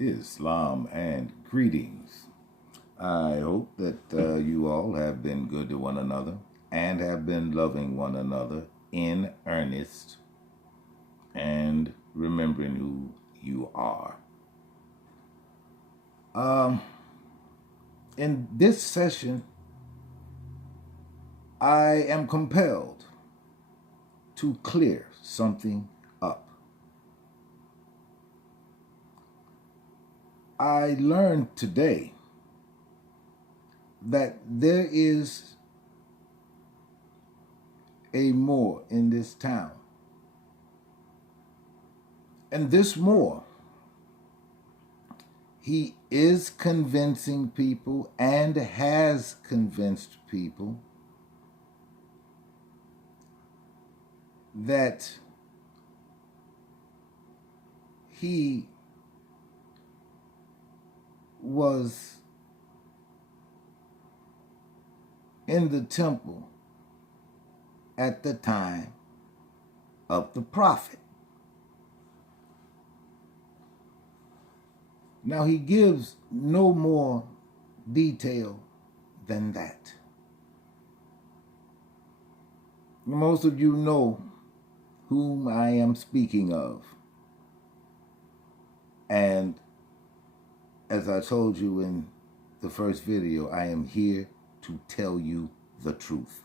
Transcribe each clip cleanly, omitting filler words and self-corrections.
Islam and greetings. I hope that you all have been good to one another and have been loving one another in earnest and remembering who you are. In this session, I am compelled to clear something up. I learned today that there is a Moor in this town. And this Moor, he is convincing people and has convinced people that he was in the temple at the time of the prophet. Now he gives no more detail than that. Most of you know whom I am speaking of. And as I told you in the first video, I am here to tell you the truth.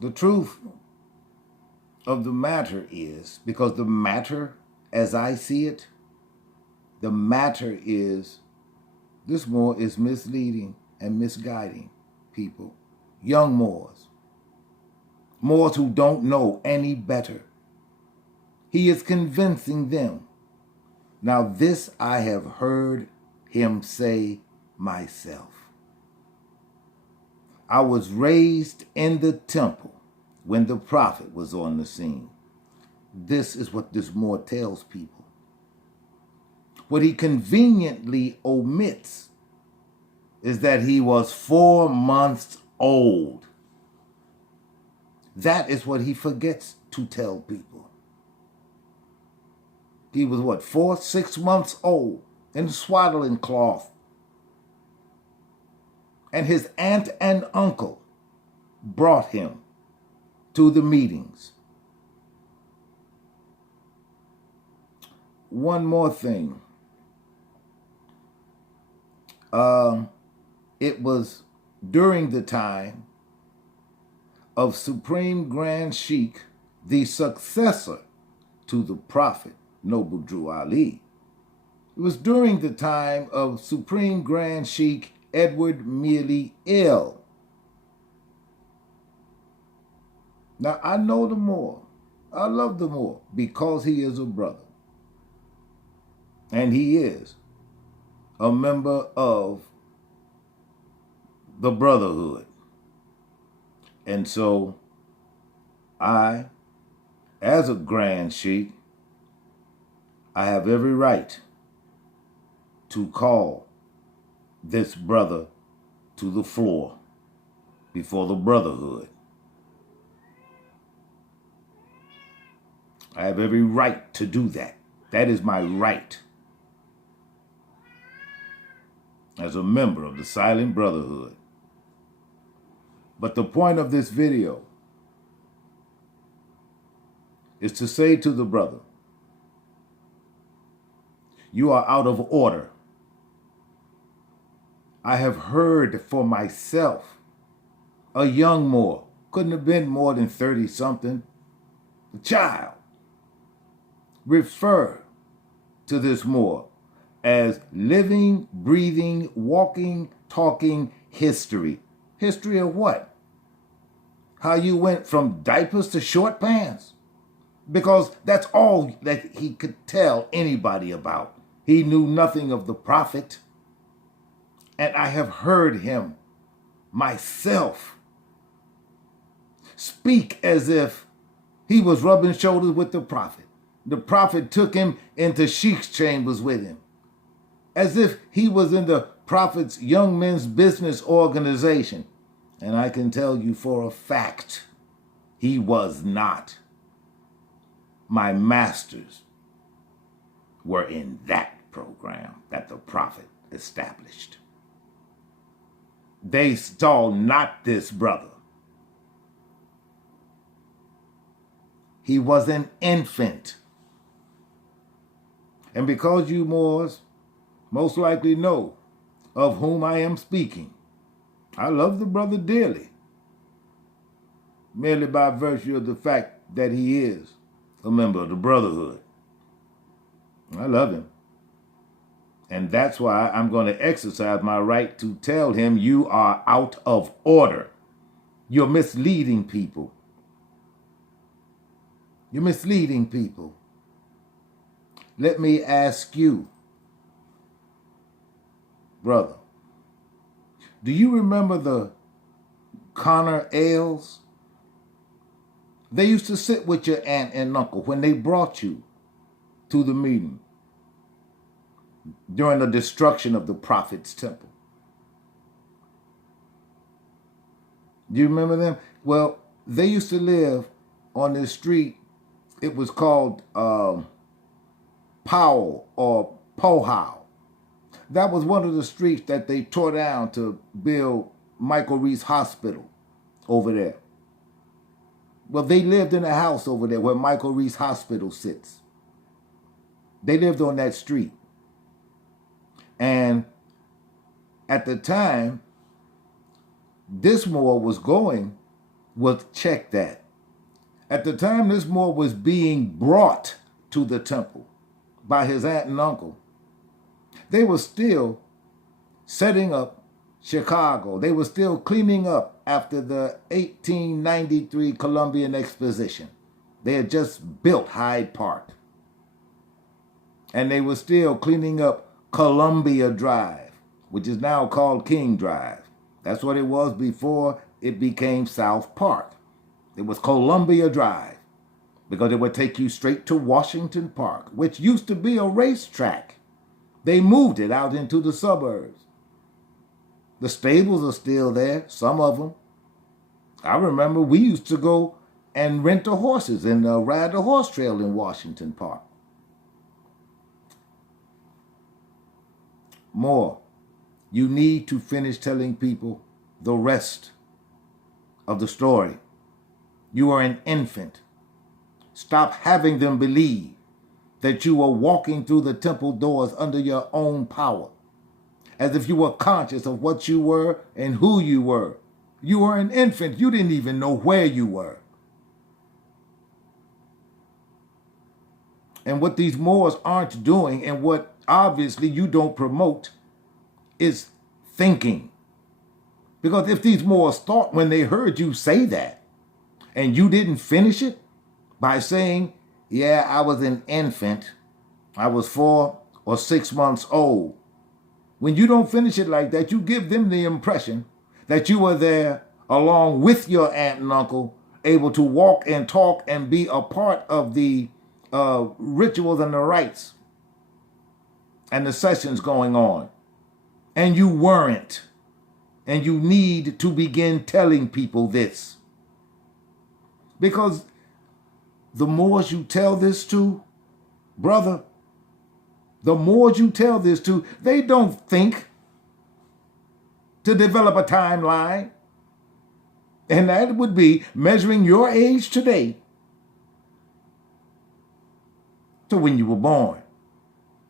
The truth of the matter is, because the matter, as I see it, the matter is this Moor is misleading and misguiding people, young Moors, Moors who don't know any better. He is convincing them. Now this I have heard him say myself. I was raised in the temple when the prophet was on the scene. This is what this Moor tells people. What he conveniently omits is that he was 4 months old. That is what he forgets to tell people. He was what, 4, 6 months old in swaddling cloth. And his aunt and uncle brought him to the meetings. One more thing. It was during the time of Supreme Grand Sheikh, the successor to the Prophet, Noble Drew Ali. It was during the time of Supreme Grand Sheikh Edward Mealy Ill. Now, I know the Moor. I love the Moor because he is a brother. And he is a member of the Brotherhood. And so I, as a Grand Sheikh, I have every right to call this brother to the floor before the Brotherhood. I have every right to do that. That is my right as a member of the Silent Brotherhood. But the point of this video is to say to the brother, you are out of order. I have heard for myself a young Moor, couldn't have been more than 30-something, a child, refer to this Moor as living, breathing, walking, talking history. History of what? How you went from diapers to short pants? Because that's all that he could tell anybody about. He knew nothing of the prophet. And I have heard him myself speak as if he was rubbing shoulders with the prophet. The prophet took him into Sheikh's chambers with him, as if he was in the prophet's young men's business organization. And I can tell you for a fact, he was not. My masters were in that program that the prophet established. They saw not this brother. He was an infant. And because you Moors most likely know of whom I am speaking, I love the brother dearly, merely by virtue of the fact that he is a member of the Brotherhood. I love him. And that's why I'm going to exercise my right to tell him you are out of order. You're misleading people. You're misleading people. Let me ask you, brother, do you remember the Connor Ales? They used to sit with your aunt and uncle when they brought you to the meeting during the destruction of the prophet's temple. Do you remember them? Well, they used to live on this street. It was called Powell or Pohow. That was one of the streets that they tore down to build Michael Reese Hospital over there. Well, they lived in a house over there where Michael Reese Hospital sits. They lived on that street. And at the time, this Moor was check that. At the time this Moor was being brought to the temple by his aunt and uncle, they were still setting up Chicago. They were still cleaning up after the 1893 Columbian Exposition. They had just built Hyde Park. And they were still cleaning up Columbia Drive, which is now called King Drive. That's what it was before it became South Park. It was Columbia Drive, because it would take you straight to Washington Park, which used to be a racetrack. They moved it out into the suburbs. The stables are still there, some of them. I remember we used to go and rent the horses and ride the horse trail in Washington Park. More, you need to finish telling people the rest of the story. You are an infant. Stop having them believe that you were walking through the temple doors under your own power, as if you were conscious of what you were and who you were. You were an infant. You didn't even know where you were. And what these Moors aren't doing, and what obviously you don't promote, is thinking. Because if these Moors thought when they heard you say that, and you didn't finish it by saying, yeah, I was an infant, I was 4 or 6 months old. When you don't finish it like that, you give them the impression that you were there along with your aunt and uncle, able to walk and talk and be a part of the rituals and the rites and the sessions going on. And you weren't. And you need to begin telling people this. Because the Moors you tell this to, brother, the Moors you tell this to, they don't think to develop a timeline. And that would be measuring your age today to when you were born.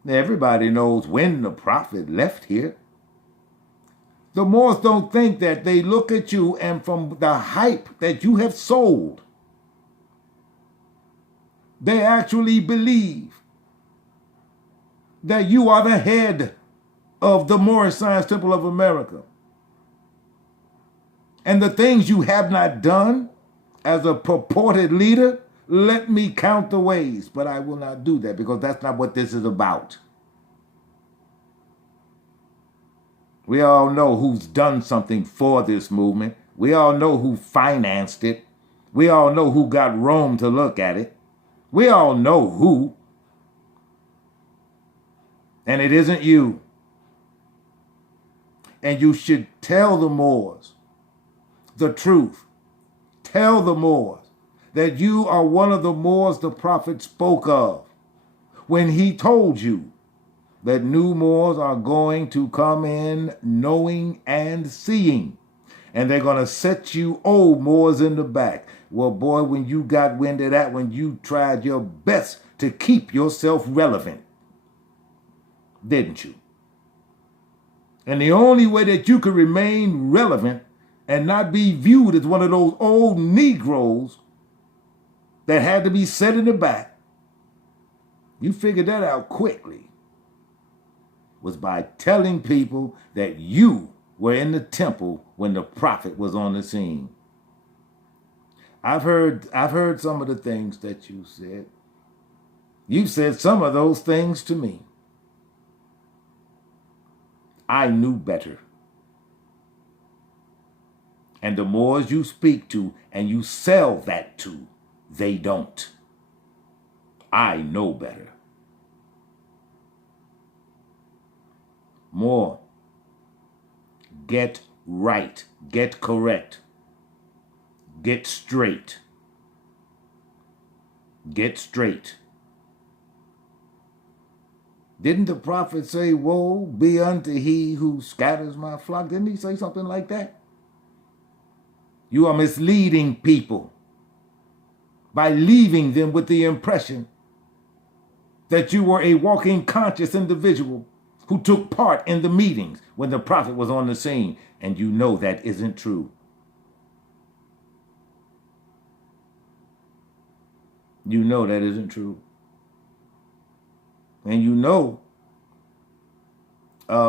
Everybody knows when the prophet left here. The Moors don't think that. They look at you, and from the hype that you have sold, they actually believe that you are the head of the Moorish Science Temple of America. And the things you have not done as a purported leader, let me count the ways. But I will not do that, because that's not what this is about. We all know who's done something for this movement. We all know who financed it. We all know who got Rome to look at it. We all know who. And it isn't you. And you should tell the Moors the truth. Tell the Moors that you are one of the Moors the prophet spoke of when he told you that new Moors are going to come in knowing and seeing, and they're going to set you old Moors in the back. Well, boy, when you got wind of that, when you tried your best to keep yourself relevant, didn't you? And the only way that you could remain relevant and not be viewed as one of those old Negroes that had to be set in the back, you figured that out quickly, was by telling people that you were in the temple when the prophet was on the scene. I've heard some of the things that you said. You've said some of those things to me. I knew better. And the Moors you speak to and you sell that to, they don't. I know better. Moor, get right, get correct, get straight. Get straight. Didn't the prophet say, woe be unto he who scatters my flock? Didn't he say something like that? You are misleading people by leaving them with the impression that you were a walking conscious individual who took part in the meetings when the prophet was on the scene, and you know that isn't true. You know that isn't true. And you know,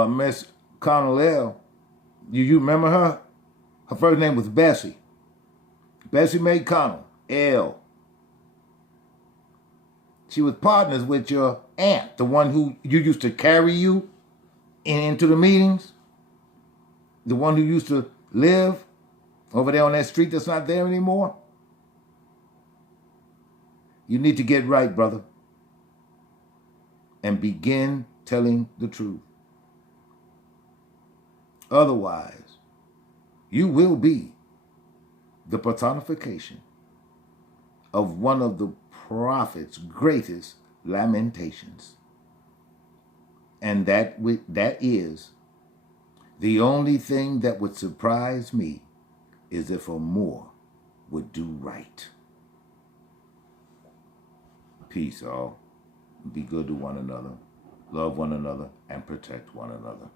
Miss Connell, you remember her? Her first name was Bessie. Bessie Mae Connell, L. She was partners with your aunt, the one who you used to carry you into the meetings, the one who used to live over there on that street that's not there anymore. You need to get right, brother, and begin telling the truth. Otherwise, you will be the personification of one of the prophet's greatest lamentations. And that is the only thing that would surprise me is if a Moor would do right. Peace, all. Be good to one another, love one another, and protect one another.